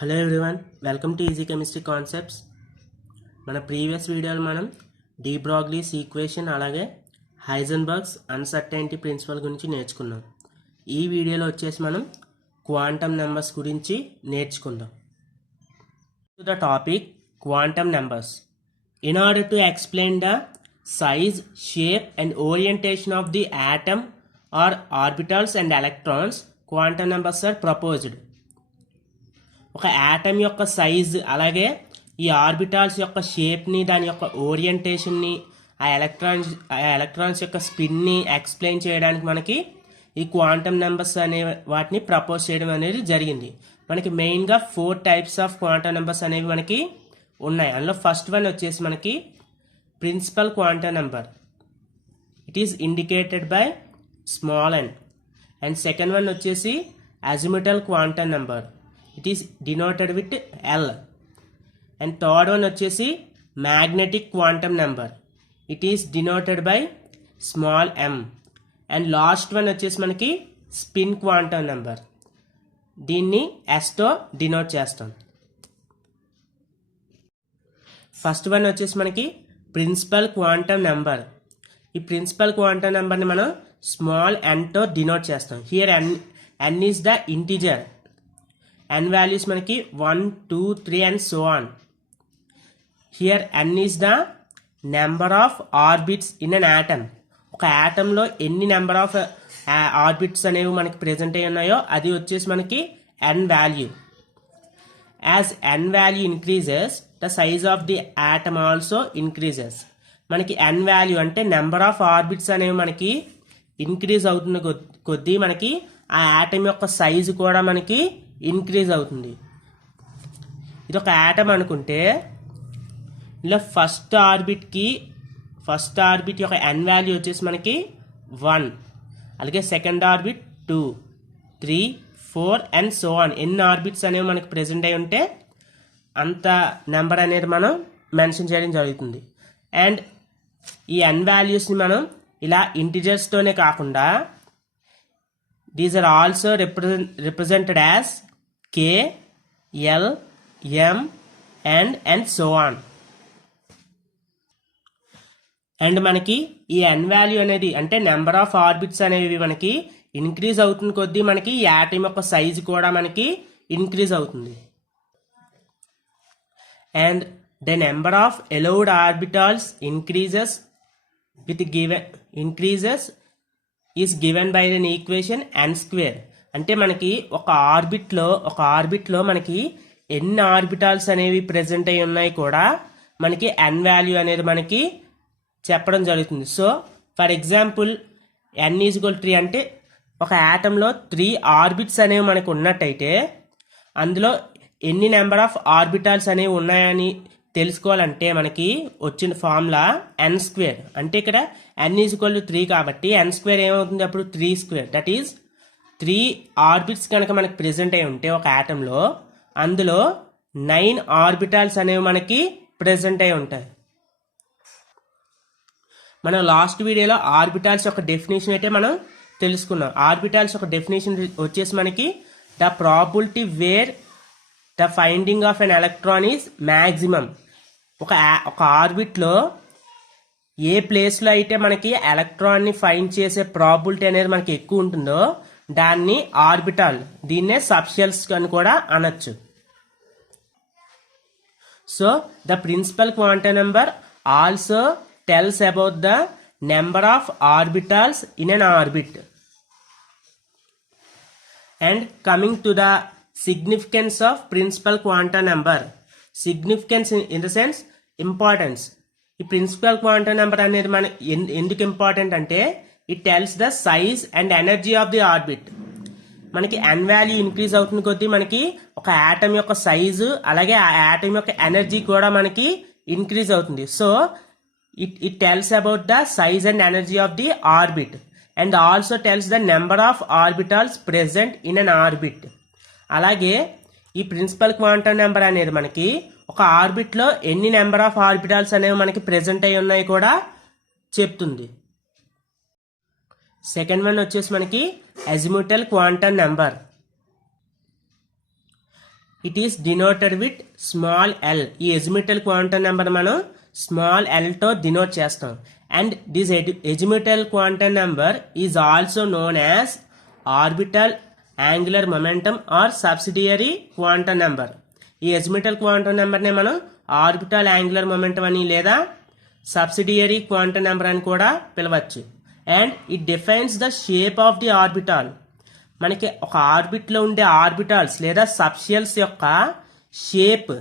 Hello everyone, welcome to easy chemistry concepts. మన previous వీడియోలో మనం డి బ్రోగ్లీస్ ఈక్వేషన్ అలాగే హైజెన్బర్గ్స్ అన్సర్టెనిటీ ప్రిన్సిపల్ గురించి నేర్చుకున్నాం. ఈ వీడియోలో వచ్చేసి మనం క్వాంటమ్ నెంబర్స్ గురించి నేర్చుకుందాం. The topic quantum numbers. In order to explain the size, shape and orientation of the atom or orbitals and electrons, quantum numbers are proposed. ఒక యాటమ్ యొక్క సైజ్ అలాగే ఈ ఆర్బిటాల్స్ యొక్క షేప్ని, దాని యొక్క ఓరియంటేషన్ని, ఆ ఎలక్ట్రాన్స్ యొక్క స్పిన్ని ఎక్స్ప్లెయిన్ చేయడానికి మనకి ఈ క్వాంటమ్ నెంబర్స్ అనే వాటిని ప్రపోజ్ చేయడం అనేది జరిగింది. మనకి మెయిన్గా 4 టైప్స్ ఆఫ్ క్వాంటమ్ నెంబర్స్ అనేవి మనకి ఉన్నాయి. అందులో ఫస్ట్ వన్ వచ్చేసి మనకి principal quantum number. It is indicated by small n. And second one వచ్చేసి azimuthal quantum number. It is denoted with L. And third one వచ్చేసి magnetic quantum number. It is denoted by small m. And last one వచ్చేసి మనకి spin quantum number. దీన్ని Sతో denote చేస్తాం. First one వచ్చేసి మనకి principal quantum number. ఈ principal quantum నెంబర్ని మనం స్మాల్ nతో డినోట్ చేస్తాం. Here n is the integer. n values మనకి 1, 2, 3 and so on. Here n is the number of orbits in an atom. ఒక ఆటంలో ఎన్ని నెంబర్ ఆఫ్ ఆర్బిట్స్ అనేవి మనకి ప్రెజెంట్ అయి ఉన్నాయో అది వచ్చేసి మనకి n value. As n value increases the size of the atom also increases. మనకి n వాల్యూ అంటే నెంబర్ ఆఫ్ ఆర్బిట్స్ అనేవి మనకి ఇంక్రీజ్ అవుతున్న కొద్దీ మనకి ఆ ఆటమ్ యొక్క సైజు కూడా మనకి ఇంక్రీజ్ అవుతుంది. ఇది ఒక ఆటమ్ అనుకుంటే ఇలా ఫస్ట్ ఆర్బిట్ యొక్క n వాల్యూ వచ్చేసి మనకి 1, అలాగే second orbit 2, 3, 4 and so on. ఎన్ని ఆర్బిట్స్ అనేవి మనకి ప్రెజెంట్ అయి ఉంటే అంత నెంబర్ అనేది మనం మెన్షన్ చేయడం జరుగుతుంది. అండ్ ఈ n వాల్యూస్ని మనం ఇలా ఇంటిజర్స్తోనే కాకుండా these are also represented as k, l, m and so on. And మనకి ఈ n వాల్యూ అనేది అంటే నెంబర్ ఆఫ్ ఆర్బిట్స్ అనేవి మనకి ఇంక్రీజ్ అవుతున్న కొద్దీ మనకి ఈ ఆటమ్ యొక్క సైజు కూడా మనకి ఇంక్రీజ్ అవుతుంది. And the number of allowed orbitals increases is given by an equation n². అంటే మనకి ఒక ఆర్బిట్లో మనకి ఎన్ని ఆర్బిటాల్స్ అనేవి ప్రెజెంట్ అయి ఉన్నాయి కూడా మనకి n వాల్యూ అనేది మనకి చెప్పడం జరుగుతుంది. So for example n is equal 3 అంటే ఒక ఆటంలో 3 ఆర్బిట్స్ అనేవి మనకు ఉన్నట్టయితే అందులో ఎన్ని నెంబర్ ఆఫ్ ఆర్బిటాల్స్ అనేవి ఉన్నాయని తెలుసుకోవాలంటే మనకి వచ్చిన ఫార్ములా n². అంటే ఇక్కడ n ఈజ్ ఈక్వల్ టు 3 కాబట్టి n² ఏమవుతుంది అప్పుడు 3². దట్ ఈజ్ 3 ఆర్బిట్స్ కనుక మనకి ప్రెజెంట్ అయి ఉంటే ఒక ఆటంలో అందులో 9 ఆర్బిటాల్స్ అనేవి మనకి ప్రెజెంట్ అయి ఉంటాయి. మనం లాస్ట్ వీడియోలో ఆర్బిటాల్స్ యొక్క డెఫినేషన్ అయితే మనం తెలుసుకున్నాం. ఆర్బిటాల్స్ యొక్క డెఫినేషన్ వచ్చేసి మనకి the probability where the finding of an electron is maximum. ఒక ఆర్బిట్లో ఏ ప్లేస్లో అయితే మనకి ఎలక్ట్రాన్ని ఫైండ్ చేసే ప్రాబిలిటీ అనేది మనకి ఎక్కువ ఉంటుందో దాన్ని ఆర్బిటాల్, దీన్నే సబ్షెల్స్ అని కూడా అనొచ్చు. So the principal quantum number also tells about the number of orbitals in an orbit. And coming to the significance of principal quantum number. Significance in the sense importance. ఈ principal quantum number అనేది మన ఎందుకు important అంటే it tells the size and energy of the orbit. మనకి n value increase అవుతున్న కొద్దీ మనకి ఒక ఆటమ్ యొక్క సైజు అలాగే ఆ ఆటమ్ యొక్క ఎనర్జీ కూడా మనకి ఇంక్రీజ్ అవుతుంది. So it tells about the size and energy of the orbit and also tells the number of orbitals present in an orbit. అలాగే ఈ ప్రిన్సిపల్ క్వాంటమ్ నెంబర్ అనేది మనకి ఒక ఆర్బిట్లో ఎన్ని నెంబర్ ఆఫ్ ఆర్బిటాల్స్ అనేవి మనకి ప్రెజెంట్ అయి ఉన్నాయి కూడా చెప్తుంది. సెకండ్ వన్ వచ్చేసి మనకి azimuthal quantum number. It is denoted with small L. ఈ ఎజిమిటల్ క్వాంటమ్ నెంబర్ మనం స్మాల్ ఎల్తో డినోట్ చేస్తాం. And this azimuthal quantum number is also known as orbital angular momentum or subsidiary quantum number. ఈ azimuthal quantum నెంబర్ని మనం orbital angular momentum అని లేదా subsidiary quantum number అని కూడా పిలవచ్చు. And it defines the shape of the orbital. మనకి ఒక ఆర్బిట్లో ఉండే ఆర్బిటాల్స్ లేదా సబ్షెల్స్ యొక్క షేప్,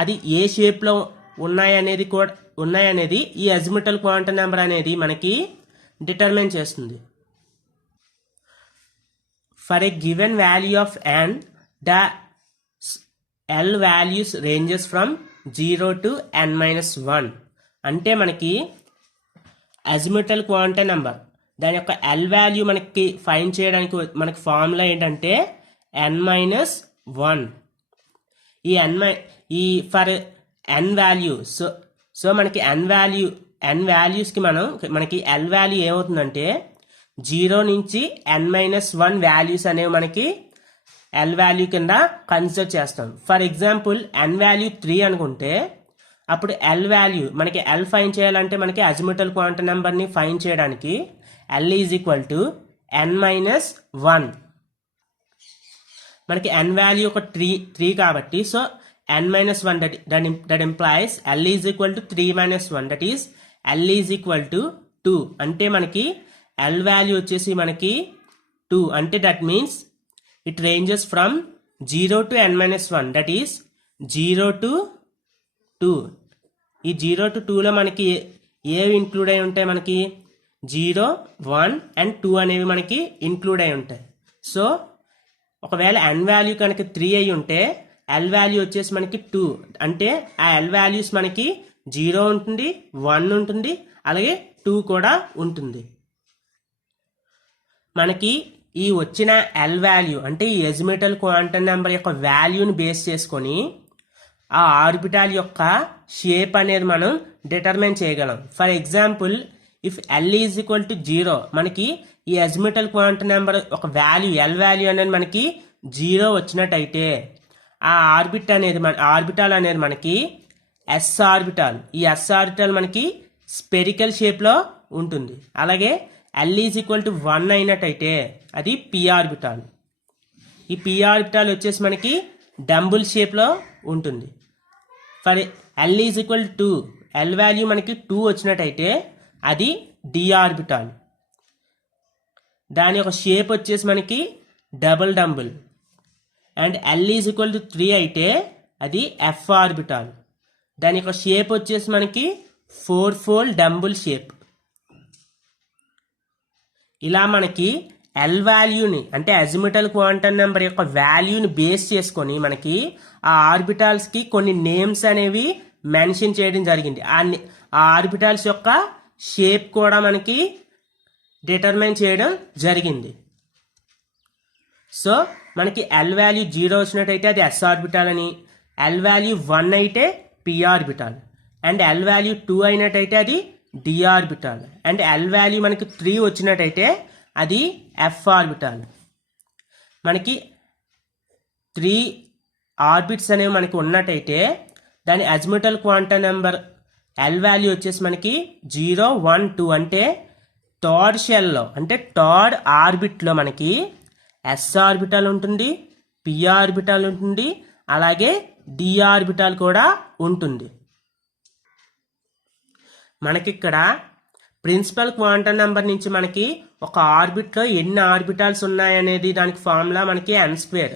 అది ఏ షేప్లో ఉన్నాయనేది ఈ అజిముటల్ క్వాంటమ్ నెంబర్ అనేది మనకి డిటర్మైన్ చేస్తుంది. For a given value of n, the L values ranges from 0 to n-1. అంటే మనకి అజిముటల్ క్వాంటమ్ నెంబర్ దాని యొక్క ఎల్ వాల్యూ మనకి ఫైండ్ చేయడానికి మనకి ఫార్ములా ఏంటంటే n-1. ఈ ఫర్ n వాల్యూ, సో మనకి n వాల్యూస్కి మనకి ఎల్ వాల్యూ ఏమవుతుందంటే 0 నుంచి n-1 వాల్యూస్ అనేవి మనకి ఎల్ వాల్యూ కింద కన్సిడర్ చేస్తాం. ఫర్ ఎగ్జాంపుల్ n వాల్యూ 3 అనుకుంటే అప్పుడు ఎల్ వాల్యూ మనకి ఎల్ ఫైండ్ చేయాలంటే మనకి అజిముటల్ క్వాంటమ్ నెంబర్ని ఫైండ్ చేయడానికి L is equal to n-1. మనకి n వాల్యూ ఒక 3 కాబట్టి so n-1 that implies L is equal to 3-1, that is L is equal to 2. అంటే మనకి L వాల్యూ వచ్చేసి మనకి 2. అంటే that means it ranges from 0 to n-1, that is 0 to 2. ఈ 0 to 2లో మనకి ఏవి ఇంక్లూడ్ అయి ఉంటాయి? మనకి 0, 1 అండ్ 2 అనేవి మనకి ఇంక్లూడ్ అయి ఉంటాయి. సో ఒకవేళ n వాల్యూ కనుక 3 అయి ఉంటే L వాల్యూ వచ్చేసి మనకి 2. అంటే ఆ L వాల్యూస్ మనకి 0 ఉంటుంది, 1 ఉంటుంది, అలాగే 2 కూడా ఉంటుంది. మనకి ఈ వచ్చిన L వాల్యూ అంటే ఈ అజిముటల్ క్వాంటమ్ నెంబర్ యొక్క వాల్యూని బేస్ చేసుకొని ఆ ఆర్బిటాల్ యొక్క షేప్ అనేది మనం డిటర్మైన్ చేయగలం. For example if L is equal to 0, మనకి ఈ అజిముటల్ క్వాంటమ్ నెంబర్ ఒక వాల్యూ L వాల్యూ అనేది మనకి 0 వచ్చినట్టయితే ఆ ఆర్బిటాల్ అనేది మనకి S ఆర్బిటాల్. ఈ S ఆర్బిటాల్ మనకి స్పెరికల్ షేప్లో ఉంటుంది. అలాగే L ఈజ్ ఈక్వల్ టు 1 అయినట్టయితే అది P ఆర్బిటాల్. ఈ P ఆర్బిటాల్ వచ్చేసి మనకి డంబుల్ షేప్లో ఉంటుంది. For L is equal to 2, L value మనకి 2 వచ్చినట్టయితే అది D ఆర్బిటాల్. దాని యొక్క షేప్ వచ్చేసి మనకి double dumbbell. And L is equal to 3 అయితే అది F ఆర్బిటాల్. దాని యొక్క షేప్ వచ్చేసి మనకి 4-fold డంబుల్ షేప్. ఇలా మనకి ఎల్ వాల్యూని అంటే అజిముటల్ క్వాంటమ్ నెంబర్ యొక్క వాల్యూని బేస్ చేసుకొని మనకి ఆ ఆర్బిటాల్స్కి కొన్ని నేమ్స్ అనేవి మెన్షన్ చేయడం జరిగింది. ఆ ఆర్బిటాల్స్ యొక్క షేప్ కూడా మనకి డిటర్మైన్ చేయడం జరిగింది. సో మనకి ఎల్ వాల్యూ 0 వచ్చినట్టయితే అది ఎస్ ఆర్బిటాల్ అని, ఎల్ వాల్యూ 1 అయితే p orbital, and l value 2 అయినట్టయితే అది d orbital, and l value మనకి 3 వచ్చినట్టయితే అది ఎఫ్ ఆర్బిటాల్. మనకి 3 ఆర్బిట్స్ అనేవి మనకి ఉన్నట్టయితే దాని అజిముటల్ క్వాంటమ్ నెంబర్ ఎల్ వాల్యూ వచ్చేసి మనకి 0, 1, 2 అంటే థర్డ్ షెల్లో అంటే థర్డ్ ఆర్బిట్లో మనకి ఎస్ ఆర్బిటాల్ ఉంటుంది, పి ఆర్బిటాల్ ఉంటుంది, అలాగే డి ఆర్బిటాల్ కూడా ఉంటుంది. మనకిక్కడ ప్రిన్సిపల్ క్వాంటమ్ నెంబర్ నుంచి మనకి ఒక ఆర్బిట్లో ఎన్ని ఆర్బిటాల్స్ ఉన్నాయనేది దానికి ఫార్ములా మనకి n².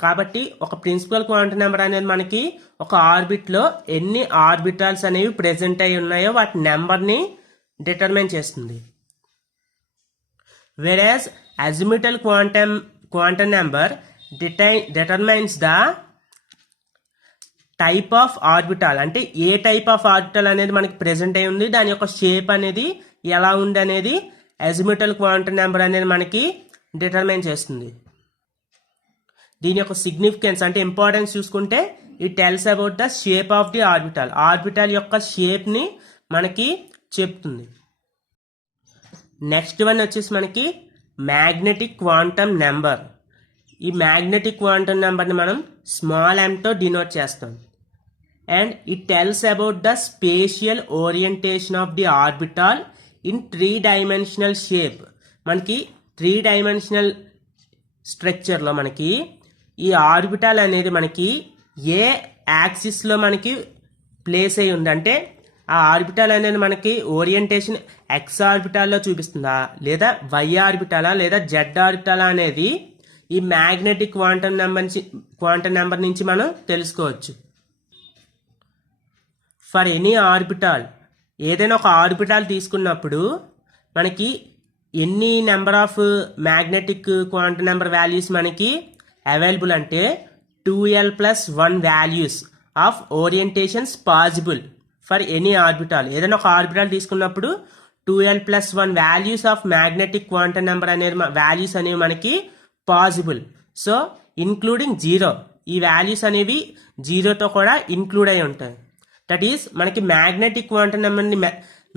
కాబట్టి ఒక ప్రిన్సిపల్ క్వాంటమ్ నెంబర్ అనేది మనకి ఒక ఆర్బిట్లో ఎన్ని ఆర్బిటాల్స్ అనేవి ప్రెజెంట్ అయి ఉన్నాయో వాటి నెంబర్ని డిటర్మైన్ చేస్తుంది. whereas azimuthal quantum number determines the type of orbital, అంటే ఏ టైప్ ఆఫ్ ఆర్బిటాల్ అనేది మనకి ప్రెజెంట్ అయి ఉంది, దాని యొక్క షేప్ అనేది ఎలా ఉంది అనేది అజిముటల్ క్వాంటమ్ నెంబర్ అనేది మనకి డిటర్మైన్ చేస్తుంది. దీని యొక్క సిగ్నిఫికెన్స్ అంటే ఇంపార్టెన్స్ చూసుకుంటే it tells about the shape of the orbital, orbital యొక్క షేప్ని మనకి చెప్తుంది. నెక్స్ట్ వన్ వచ్చేసి మనకి మ్యాగ్నెటిక్ క్వాంటమ్ నెంబర్. ఈ మ్యాగ్నెటిక్ క్వాంటమ్ నెంబర్ని మనం స్మాల్ m తో డినోట్ చేస్తాం. And it tells about the spatial orientation of the orbital in 3-dimensional shape. మనకి 3-dimensional స్ట్రక్చర్లో మనకి ఈ ఆర్బిటాల్ అనేది మనకి ఏ యాక్సిస్లో మనకి ప్లేస్ అయి ఉంది, అంటే ఆ ఆర్బిటాల్ అనేది మనకి ఓరియంటేషన్ ఎక్స్ ఆర్బిటాల్లో చూపిస్తుందా లేదా వై ఆర్బిటాలా లేదా జెడ్ ఆర్బిటాలా అనేది ఈ మ్యాగ్నెటిక్ క్వాంటమ్ నెంబర్ నుంచి మనం తెలుసుకోవచ్చు. ఫర్ ఎనీ ఆర్బిటాల్, ఏదైనా ఒక ఆర్బిటాల్ తీసుకున్నప్పుడు మనకి ఎన్ని number of magnetic quantum number values మనకి అవైలబుల్ అంటే 2l+1 values of orientations possible for any orbital. ఏదైనా ఒక ఆర్బిటాల్ తీసుకున్నప్పుడు 2l+1 values of magnetic quantum number అనేది వాల్యూస్ అనేవి మనకి పాసిబుల్. సో ఇన్క్లూడింగ్ 0, ఈ వాల్యూస్ అనేవి 0తో కూడా ఇంక్లూడ్ అయి ఉంటాయి. దట్ ఈస్ మనకి మ్యాగ్నెటిక్ క్వాంటమ్ నెంబర్ని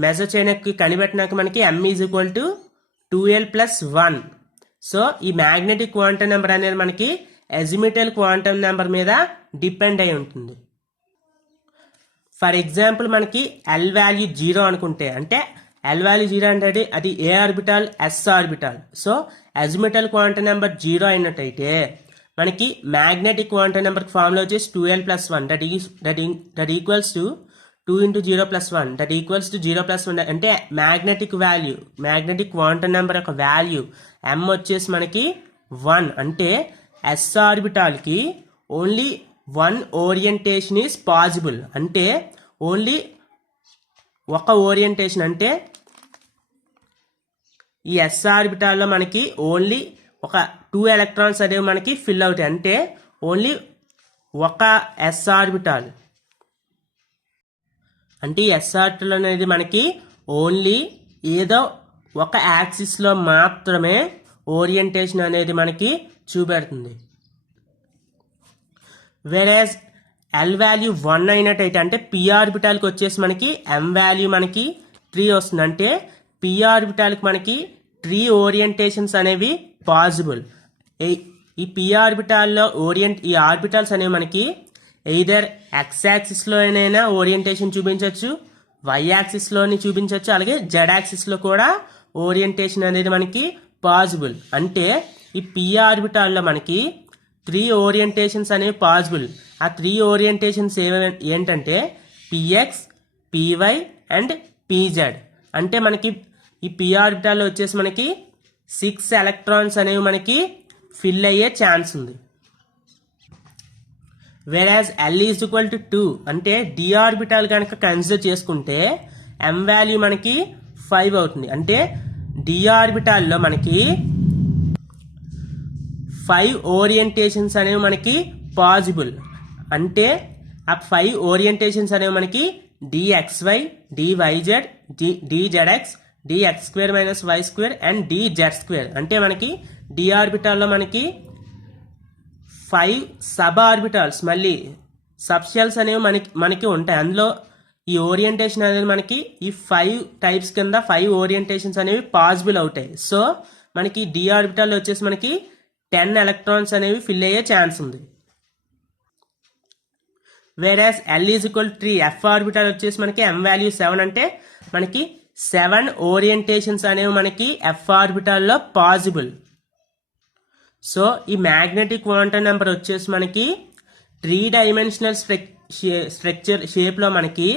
మెజర్ చేయడానికి కనిపెట్టినాక మనకి m = 2l+1. సో ఈ మ్యాగ్నెటిక్ క్వాంటమ్ నెంబర్ అనేది మనకి అజిముథల్ క్వాంటమ్ నెంబర్ మీద డిపెండ్ అయి ఉంటుంది. ఫర్ ఎగ్జాంపుల్ మనకి ఎల్ వాల్యూ 0 అనుకుంటే, అంటే ఎల్ వాల్యూ 0 అంటే అది ఏ orbital, S orbital. So azimuthal quantum number 0 అయినట్టయితే మనకి మ్యాగ్నెటిక్ క్వాంటమ్ నెంబర్ ఫార్ములా వచ్చేసి 2l+1 that equals to 2 × 0+1 that equals to 0+1. అంటే మ్యాగ్నెటిక్ క్వాంటమ్ నెంబర్ యొక్క వాల్యూ m వచ్చేసి మనకి 1. అంటే ఎస్ ఆర్బిటాల్కి ఓన్లీ 1 ఓరియంటేషన్ ఈజ్ పాసిబుల్. అంటే ఓన్లీ ఒక ఓరియంటేషన్, అంటే ఈ ఎస్ ఆర్బిటాల్లో మనకి ఓన్లీ ఒక 2 ఎలక్ట్రాన్స్ అనేవి మనకి ఫిల్ అవుతాయి. అంటే ఓన్లీ ఒక ఎస్ ఆర్బిటాల్, అంటే ఈ ఎస్ ఆర్బిటాల్ అనేది మనకి ఓన్లీ ఏదో ఒక యాక్సిస్లో మాత్రమే ఓరియంటేషన్ అనేది మనకి చూపెడుతుంది. వెరాజ్ ఎల్ వాల్యూ 1 అయినట్టయితే, అంటే పి ఆర్బిటాల్కి వచ్చేసి మనకి m వాల్యూ మనకి 3 వస్తుంది. అంటే పి ఆర్బిటాల్కి మనకి 3 ఓరియంటేషన్స్ అనేవి పాసిబుల్. ఈ పి ఆర్బిటాల్లో ఈ ఆర్బిటాల్స్ అనేవి మనకి ఎయిదర్ ఎక్స్ యాక్సిస్లోనైనా ఓరియంటేషన్ చూపించవచ్చు, వై యాక్సిస్లోని చూపించవచ్చు, అలాగే జెడ్ యాక్సిస్లో కూడా ఓరియంటేషన్ అనేది మనకి పాసిబుల్. అంటే ఈ పి ఆర్బిటాల్లో మనకి 3 ఓరియంటేషన్స్ అనేవి పాసిబుల్. ఆ 3 ఓరియంటేషన్స్ ఏంటంటే పిఎక్స్, పివై అండ్ పిజెడ్. అంటే మనకి ఈ పి ఆర్బిటాల్లో వచ్చేసి మనకి 6 ఎలక్ట్రాన్స్ అనేవి మనకి ఫిల్ అయ్యే ఛాన్స్ ఉంది. వెరాజ్ ఎల్ = 2, అంటే డి ఆర్బిటాల్ కనుక కన్సిడర్ చేసుకుంటే m వాల్యూ మనకి 5 అవుతుంది. అంటే డి ఆర్బిటాల్లో మనకి 5 ఓరియంటేషన్స్ అనేవి మనకి పాసిబుల్. అంటే ఆ 5 ఓరియంటేషన్స్ అనేవి మనకి dxy, dyz, dzx, dx² - y² and dz². అంటే మనకి డి ఆర్బిటాల్లో మనకి 5 సబ్ ఆర్బిటాల్స్, మళ్ళీ సబ్ షెల్స్ అనేవి మనకి ఉంటాయి. అందులో ఈ ఓరియంటేషన్ అనేది మనకి ఈ 5 టైప్స్ కింద 5 ఓరియంటేషన్స్ అనేవి పాసిబుల్ అవుతాయి. సో మనకి డి ఆర్బిటాల్లో వచ్చేసి మనకి 10 ఎలక్ట్రాన్స్ అనేవి ఫిల్ అయ్యే ఛాన్స్ ఉంది. వెరాజ్ ఎల్ = 3, ఎఫ్ ఆర్బిటాల్ వచ్చేసి మనకి m వాల్యూ 7. అంటే మనకి 7 ఓరియంటేషన్స్ అనేవి మనకి ఎఫ్ ఆర్బిటాల్లో పాసిబుల్. సో ఈ మ్యాగ్నెటిక్ క్వాంటమ్ నెంబర్ వచ్చేసి మనకి 3-dimensional స్ట్రక్చర్ షేప్లో మనకి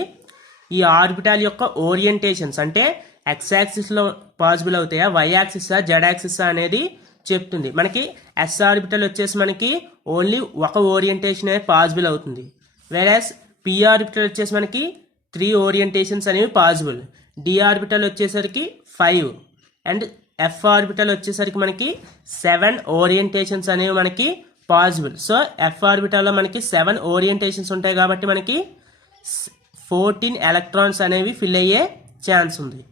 ఈ ఆర్బిటాల్ యొక్క ఓరియంటేషన్స్, అంటే ఎక్స్ యాక్సిస్లో పాసిబుల్ అవుతాయా, వై యాక్సిస్, జెడ్ యాక్సిస్ అనేది చెప్తుంది. మనకి ఎస్ ఆర్బిటల్ వచ్చేసి మనకి ఓన్లీ ఒక ఓరియంటేషన్ అనేది పాసిబుల్ అవుతుంది. వెరాజ్ పి ఆర్బిటల్ వచ్చేసి మనకి 3 ఓరియంటేషన్స్ అనేవి పాసిబుల్. డి ఆర్బిటల్ వచ్చేసరికి 5 అండ్ ఎఫ్ ఆర్బిటల్ వచ్చేసరికి మనకి 7 ఓరియంటేషన్స్ అనేవి మనకి పాసిబుల్. సో ఎఫ్ ఆర్బిటల్లో మనకి 7 ఓరియంటేషన్స్ ఉంటాయి కాబట్టి మనకి 14 ఎలక్ట్రాన్స్ అనేవి ఫిల్ అయ్యే ఛాన్స్ ఉంది.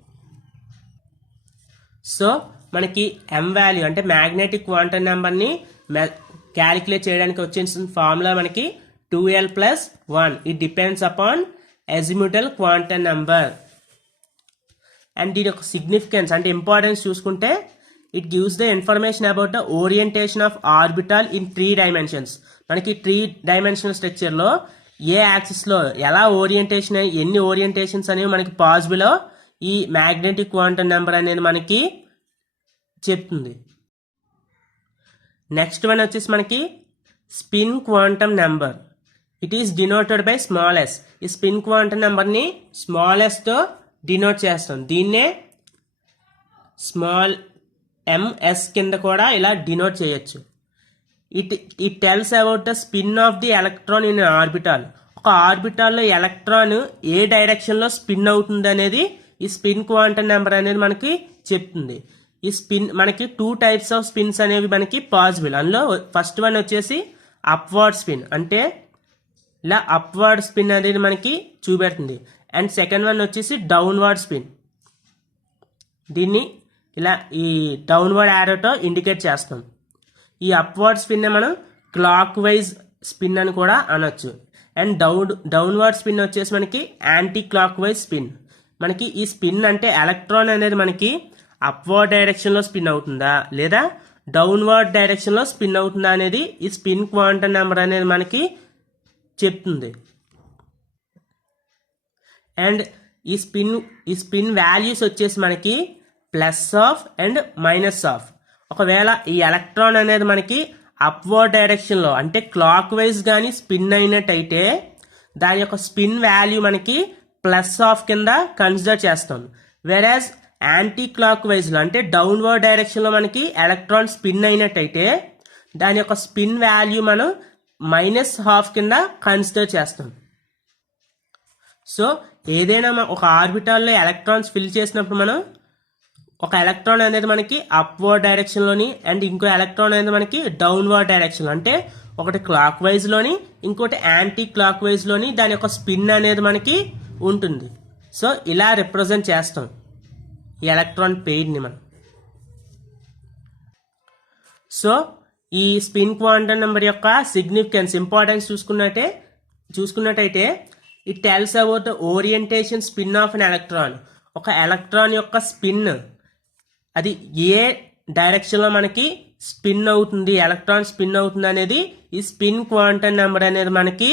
సో మనకి m వాల్యూ, అంటే మ్యాగ్నెటిక్ క్వాంటమ్ నెంబర్ని క్యాలిక్యులేట్ చేయడానికి వచ్చేసిన ఫార్ములా మనకి 2l+1. It depends upon azimuthal quantum number. And దీని యొక్క సిగ్నిఫికెన్స్ అంటే ఇంపార్టెన్స్ చూసుకుంటే it gives the information about the orientation of orbital in 3 dimensions. మనకి 3 డైమెన్షనల్ స్ట్రక్చర్లో ఏ యాక్సిస్లో ఎలా ఓరియంటేషన్, ఎన్ని ఓరియంటేషన్స్ అనేవి మనకి పాసిబుల్ ఈ మ్యాగ్నెటిక్ క్వాంటం నెంబర్ అనేది మనకి చెప్తుంది. నెక్స్ట్ వన్ వచ్చేసి మనకి spin quantum number. It is denoted by small yes. ఈ స్పిన్ క్వాంటమ్ నెంబర్ని స్మాల్ ఎస్తో డినోట్ చేస్తాం. దీన్నే స్మాల్ ఎంఎస్ కింద కూడా ఇలా డినోట్ చేయొచ్చు. It tells about the spin off the electron in orbital. ఒక ఆర్బిటాల్లో ఎలక్ట్రాన్ ఏ డైరెక్షన్లో స్పిన్ అవుతుంది అనేది ఈ స్పిన్ క్వాంటమ్ నెంబర్ అనేది మనకి చెప్తుంది. ఈ స్పిన్ మనకి 2 టైప్స్ ఆఫ్ స్పిన్స్ అనేవి మనకి పాసిబుల్. అందులో ఫస్ట్ వన్ వచ్చేసి అప్వర్డ్ స్పిన్, అంటే ఇలా అప్వర్డ్ స్పిన్ అనేది మనకి చూపెడుతుంది. అండ్ సెకండ్ వన్ వచ్చేసి డౌన్వర్డ్ స్పిన్. దీన్ని ఇలా ఈ డౌన్వర్డ్ యారోతో ఇండికేట్ చేస్తాం. ఈ అప్వర్డ్ స్పిన్ మనం క్లాక్ వైజ్ స్పిన్ అని కూడా అనొచ్చు. అండ్ డౌన్వర్డ్ స్పిన్ వచ్చేసి మనకి యాంటీ క్లాక్ వైజ్ స్పిన్. మనకి ఈ స్పిన్ అంటే ఎలక్ట్రాన్ అనేది మనకి అప్వర్డ్ డైరెక్షన్లో స్పిన్ అవుతుందా లేదా డౌన్వర్డ్ డైరెక్షన్లో స్పిన్ అవుతుందా అనేది ఈ స్పిన్ క్వాంటమ్ నెంబర్ అనేది మనకి చెప్తుంది. అండ్ ఈ స్పిన్ వాల్యూస్ వచ్చేసి మనకి plus of and minus of. ఒకవేళ ఈ ఎలక్ట్రాన్ అనేది మనకి అప్వర్డ్ డైరెక్షన్లో అంటే క్లాక్ వైజ్ కానీ స్పిన్ అయినట్టయితే దాని యొక్క స్పిన్ వాల్యూ మనకి ప్లస్ ఆఫ్ కింద కన్సిడర్ చేస్తాం. వెరాజ్ యాంటీ క్లాక్ వైజ్లో అంటే డౌన్వర్డ్ డైరెక్షన్లో మనకి ఎలక్ట్రాన్ స్పిన్ అయినట్టయితే దాని యొక్క స్పిన్ వాల్యూ మనం -12 కింద కన్సిడర్ చేస్తాం. సో ఏదైనా ఒక ఆర్బిటాల్లో ఎలక్ట్రాన్స్ ఫిల్ చేసినప్పుడు మనం ఒక ఎలక్ట్రాన్ అనేది మనకి అప్వర్డ్ డైరెక్షన్లోని అండ్ ఇంకో ఎలక్ట్రాన్ అనేది మనకి డౌన్వర్డ్ డైరెక్షన్లో, అంటే ఒకటి క్లాక్ వైజ్లోని ఇంకోటి యాంటీ క్లాక్ వైజ్లోని దాని యొక్క స్పిన్ అనేది మనకి ఉంటుంది. సో ఇలా రిప్రజెంట్ చేస్తాం ఈ ఎలక్ట్రాన్ పెయిర్ని మనం. సో ఈ స్పిన్ క్వాంటమ్ నెంబర్ యొక్క సిగ్నిఫికెన్స్, ఇంపార్టెన్స్ చూసుకున్నట్టయితే it tells about the orientation spin off an electron. ఒక ఎలక్ట్రాన్ యొక్క స్పిన్ అది ఏ డైరెక్షన్లో మనకి స్పిన్ అవుతుంది, ఎలక్ట్రాన్ స్పిన్ అవుతుంది అనేది ఈ స్పిన్ క్వాంటమ్ నెంబర్ అనేది మనకి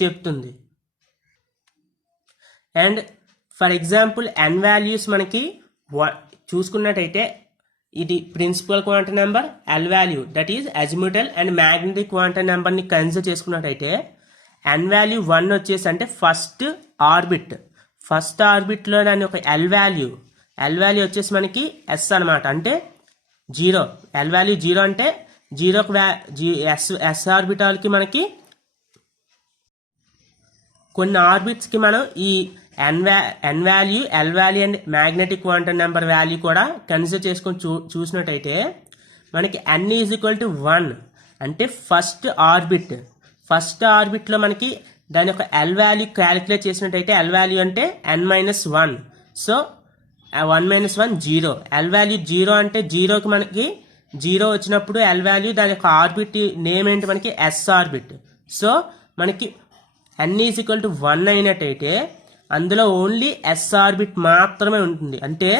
చెప్తుంది. And for example N values మనకి చూసుకున్నట్టయితే ఇది principal quantum number, L value that is azimuthal and magnetic quantum నెంబర్ని కన్సిడర్ చేసుకున్నట్టయితే ఎన్ వాల్యూ 1 వచ్చేసి అంటే ఫస్ట్ ఆర్బిట్లో దాని ఒక ఎల్ వాల్యూ వచ్చేసి మనకి ఎస్ అనమాట, అంటే 0. ఎల్ వాల్యూ 0 అంటే 0కి ఎస్ ఆర్బిటాల్కి మనకి కొన్ని ఆర్బిట్స్కి మనం ఈ N value, L value and magnetic quantum number value కూడా కన్సిడర్ చేసుకొని చూసినట్టయితే మనకి n ఈజ్ ఈక్వల్ టు 1 అంటే ఫస్ట్ ఆర్బిట్లో మనకి దాని యొక్క ఎల్ వాల్యూ క్యాలిక్యులేట్ చేసినట్టయితే ఎల్ వాల్యూ అంటే n-1. సో 1 - 1 0. ఎల్ వాల్యూ 0 అంటే 0కి మనకి 0 వచ్చినప్పుడు ఎల్ వాల్యూ దాని యొక్క ఆర్బిట్ నేమ్ ఏంటి మనకి ఎస్ ఆర్బిట్. సో మనకి n ఈజ్ ఈక్వల్ టు 1 అయినట్టయితే అందులో ఓన్లీ ఎస్ ఆర్బిట్ మాత్రమే ఉంటుంది. అంటే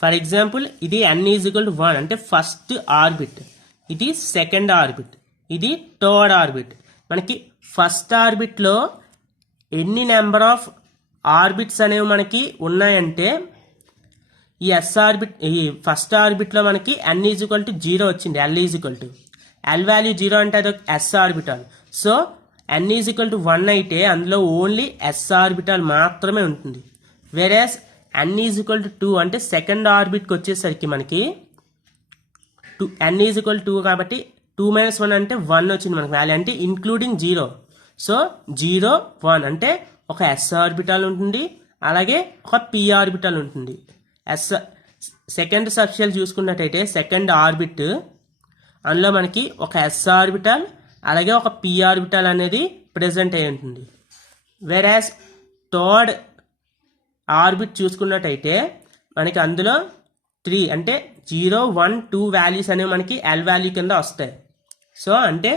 ఫర్ ఎగ్జాంపుల్ ఇది n ఈజ్ ఈక్వల్ టు 1 అంటే ఫస్ట్ ఆర్బిట్, ఇది సెకండ్ ఆర్బిట్, ఇది థర్డ్ ఆర్బిట్. మనకి ఫస్ట్ ఆర్బిట్లో ఎన్ని నెంబర్ ఆఫ్ ఆర్బిట్స్ అనేవి మనకి ఉన్నాయంటే ఈ ఫస్ట్ ఆర్బిట్లో మనకి n ఈజ్ ఈక్వల్ టు 0 వచ్చింది. L is equal to l value 0 అంటే అది s orbital. So n is equal to 1 అయితే అందులో ఓన్లీ ఎస్ ఆర్బిటాల్ మాత్రమే ఉంటుంది. Whereas n is equal to 2 అంటే సెకండ్ ఆర్బిట్కి వచ్చేసరికి మనకి n ఈజ్ ఈక్వల్ టు 2 కాబట్టి 2 - 1 అంటే 1 వచ్చింది మనకి వాల్యూ, అంటే ఇంక్లూడింగ్ 0. సో 0, 1 అంటే ఒక ఎస్ ఆర్బిటాల్ ఉంటుంది, అలాగే ఒక పి ఆర్బిటాల్ ఉంటుంది. సెకండ్ సబ్షెల్ చూసుకున్నట్టయితే సెకండ్ ఆర్బిట్ అందులో మనకి ఒక ఎస్ ఆర్బిటాల్ అలాగే ఒక పి ఆర్బిటాల్ అనేది ప్రెజెంట్ అయి ఉంటుంది. వెరాస్ థర్డ్ ఆర్బిట్ చూసుకున్నట్టయితే మనకి అందులో 3 అంటే 0, 1, 2 వాల్యూస్ అనేవి మనకి ఎల్ వాల్యూ కింద వస్తాయి. సో అంటే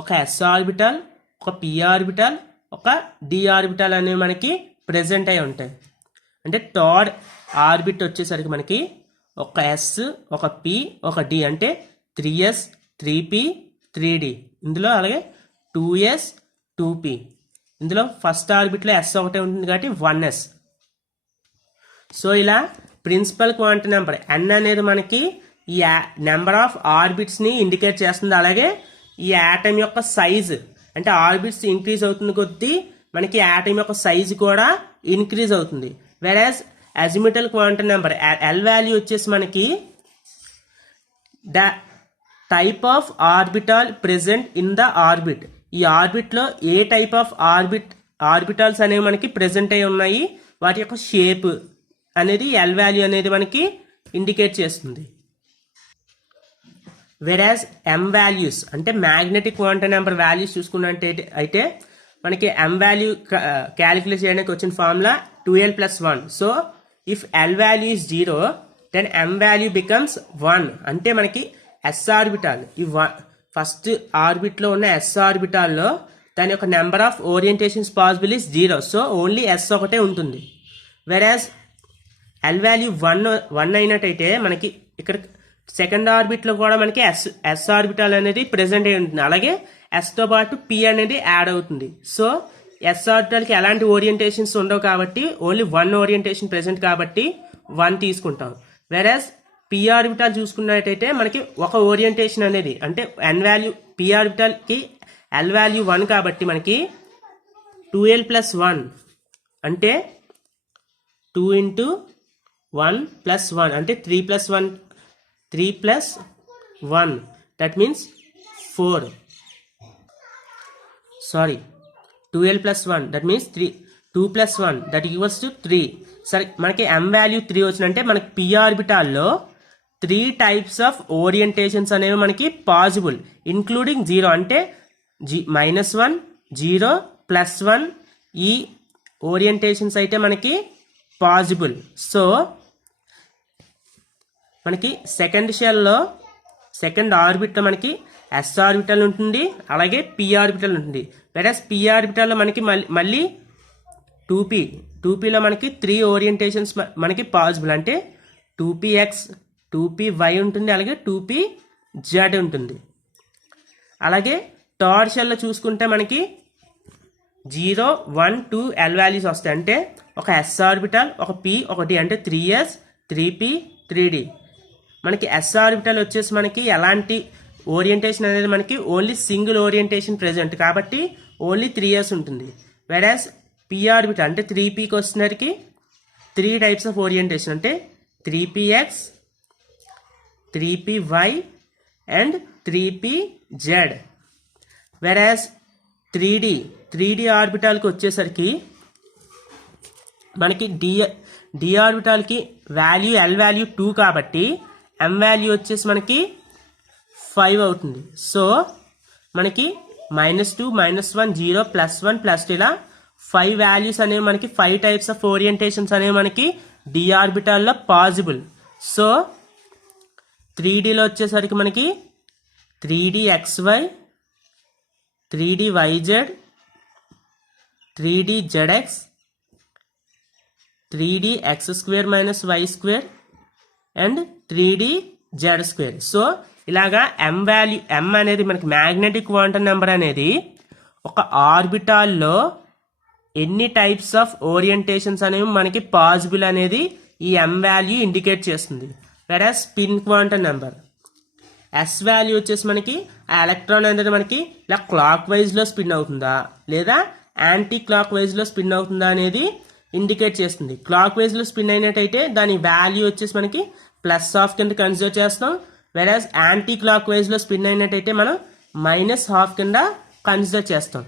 ఒక ఎస్ ఆర్బిటల్, ఒక పి ఆర్బిటల్, ఒక డి ఆర్బిటల్ అనేవి మనకి ప్రెజెంట్ అయి ఉంటాయి. అంటే థర్డ్ ఆర్బిట్ వచ్చేసరికి మనకి ఒక ఎస్, ఒక పి, ఒక డి, అంటే 3s, 3p, 3d. ఇందులో అలాగే 2s, 2p. ఇందులో ఫస్ట్ ఆర్బిట్లో ఎస్ ఒకటే ఉంటుంది కాబట్టి 1s. సో ఇలా ప్రిన్సిపల్ క్వాంటం నెంబర్ n అనేది మనకి ఈ నెంబర్ ఆఫ్ ఆర్బిట్స్ని ఇండికేట్ చేస్తుంది. అలాగే ఈ యాటమ్ యొక్క సైజు, అంటే ఆర్బిట్స్ ఇంక్రీజ్ అవుతుంది కొద్దీ మనకి యాటమ్ యొక్క సైజు కూడా ఇంక్రీజ్ అవుతుంది. వెరాజ్ అజిముటల్ క్వాంటం నెంబర్ ఎల్ వాల్యూ వచ్చేసి మనకి the type of orbital present in the orbit. ఈ ఆర్బిట్లో ఏ టైప్ ఆఫ్ ఆర్బిటాల్స్ అనేవి మనకి ప్రెజెంట్ అయి ఉన్నాయి, వాటి యొక్క షేప్ అనేది ఎల్ వాల్యూ అనేది మనకి ఇండికేట్ చేస్తుంది. వెరాజ్ ఎం వాల్యూస్ అంటే మ్యాగ్నెటిక్ క్వాంటం నెంబర్ వాల్యూస్ చూసుకున్నట్టు అయితే మనకి ఎం వాల్యూ క్యాలిక్యులేట్ చేయడానికి వచ్చిన formula 2l+1. So if l value is 0 then m value becomes 1. అంటే మనకి ఎస్ ఆర్బిటాల్, ఈ ఫస్ట్ ఆర్బిట్లో ఉన్న ఎస్ ఆర్బిటాల్లో దాని యొక్క number of orientations possible is 0. So only s ఒకటే ఉంటుంది. వెరాజ్ ఎల్ వాల్యూ 1 అయినట్టయితే మనకి ఇక్కడ సెకండ్ ఆర్బిట్లో కూడా మనకి ఎస్ ఆర్బిటాల్ అనేది ప్రెజెంట్ అయి ఉంటుంది. అలాగే ఎస్తో పాటు పి అనేది యాడ్ అవుతుంది. సో ఎస్ ఆర్బిటాల్కి ఎలాంటి ఓరియంటేషన్స్ ఉండవు కాబట్టి ఓన్లీ 1 ఓరియంటేషన్ ప్రెజెంట్ కాబట్టి 1 తీసుకుంటాం. వెరాజ్ పి ఆర్బిటాల్ చూసుకున్నట్టయితే మనకి ఒక ఓరియంటేషన్ అనేది, అంటే ఎన్ వాల్యూ పి ఆర్బిటాల్కి ఎల్ వాల్యూ 1 కాబట్టి మనకి 2l+1 అంటే 2 × 1+1 అంటే 3+1 that means 4. Sorry 2l+1 that means 2+1 that equals to 3. సరే మనకి ఎం వాల్యూ 3 వచ్చినంటే మనకి పి ఆర్బిటాల్లో 3 టైప్స్ ఆఫ్ ఓరియంటేషన్స్ అనేవి మనకి పాసిబుల్, ఇంక్లూడింగ్ 0 అంటే -1, 0, +1 ఈ ఓరియంటేషన్స్ అయితే మనకి పాసిబుల్. సో మనకి సెకండ్ షెల్లో సెకండ్ ఆర్బిట్లో మనకి ఎస్ ఆర్బిటల్ ఉంటుంది, అలాగే పి ఆర్బిటల్ ఉంటుంది. వెరాజ్ పి ఆర్బిటల్లో మనకి మళ్ళీ 2pలో మనకి 3 ఓరియంటేషన్స్ మనకి పాసిబుల్, అంటే 2px, 2py ఉంటుంది, అలాగే 2pz ఉంటుంది. అలాగే థర్డ్ షెల్లో చూసుకుంటే మనకి 0, 1, 2 ఎల్ వాల్యూస్ వస్తాయి. అంటే ఒక ఎస్ ఆర్బిటల్, ఒక పి, ఒక డి, అంటే 3s, 3p, 3d. మనకి ఎస్ ఆర్బిటల్ వచ్చేసి మనకి ఎలాంటి ఓరియంటేషన్ అనేది మనకి ఓన్లీ సింగిల్ ఓరియంటేషన్ ప్రెజెంట్ కాబట్టి ఓన్లీ 3s ఉంటుంది. వెరాజ్ పి ఆర్బిటల్ అంటే 3pకి వస్తున్నరికి 3 టైప్స్ ఆఫ్ ఓరియంటేషన్, అంటే 3px, 3py అండ్ 3pz. వెరాజ్ 3d ఆర్బిటాల్కి వచ్చేసరికి మనకి డి ఆర్బిటాల్కి వాల్యూ ఎల్ వాల్యూ 2 కాబట్టి ఎం వాల్యూ వచ్చేసి మనకి 5 అవుతుంది. సో మనకి -2, -1, 0, +1, +2 ఇలా 5 వాల్యూస్ అనేవి మనకి 5 టైప్స్ ఆఫ్ ఓరియంటేషన్స్ అనేవి మనకి డి ఆర్బిటాల్లో పాసిబుల్. సో 3Dలో వచ్చేసరికి మనకి 3dxy, 3dyz, 3dzx, 3dx² - y² and 3dz². So ఇలాగా ఎం అనేది మనకి మ్యాగ్నెటిక్ క్వాంటం నెంబర్ అనేది ఒక ఆర్బిటాల్లో ఎన్ని టైప్స్ ఆఫ్ ఓరియంటేషన్స్ అనేవి మనకి పాసిబుల్ అనేది ఈ ఎం వాల్యూ ఇండికేట్ చేస్తుంది. వెరాజ్ spin quantum number S value వచ్చేసి మనకి ఆ ఎలక్ట్రాన్ అనేది మనకి ఇలా క్లాక్ వైజ్లో స్పిన్ అవుతుందా లేదా యాంటీ క్లాక్ వైజ్లో స్పిన్ అవుతుందా అనేది ఇండికేట్ చేస్తుంది. క్లాక్ వైజ్లో స్పిన్ అయినట్టయితే దాని వాల్యూ వచ్చేసి మనకి +12 కింద కన్సిడర్ చేస్తాం. వెరాజ్ యాంటీ క్లాక్ వైజ్లో స్పిన్ అయినట్టయితే మనం -12 కింద కన్సిడర్ చేస్తాం.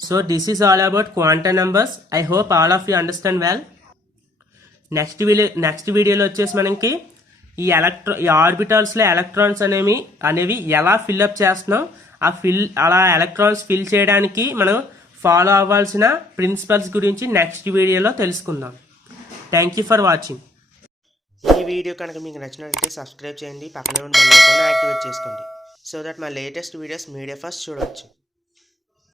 So this is all about quantum numbers. I hope all of you understand well. Next వీడియోలో వచ్చేసి మనకి ఈ ఆర్బిటాల్స్లో ఎలక్ట్రాన్స్ అనేవి ఎలా ఫిల్అప్ చేస్తున్నాం, అలా ఎలక్ట్రాన్స్ ఫిల్ చేయడానికి మనం ఫాలో అవ్వాల్సిన ప్రిన్సిపల్స్ గురించి నెక్స్ట్ వీడియోలో తెలుసుకుందాం. Thank you for watching. ఈ వీడియో కనుక మీకు నచ్చినట్లయితే సబ్స్క్రైబ్ చేయండి, పక్కనే ఉన్న బెల్ ఐకాన్ యాక్టివేట్ చేసుకోండి సో దట్ మా లేటెస్ట్ వీడియోస్ మీడియా ఫస్ట్ చూడవచ్చు.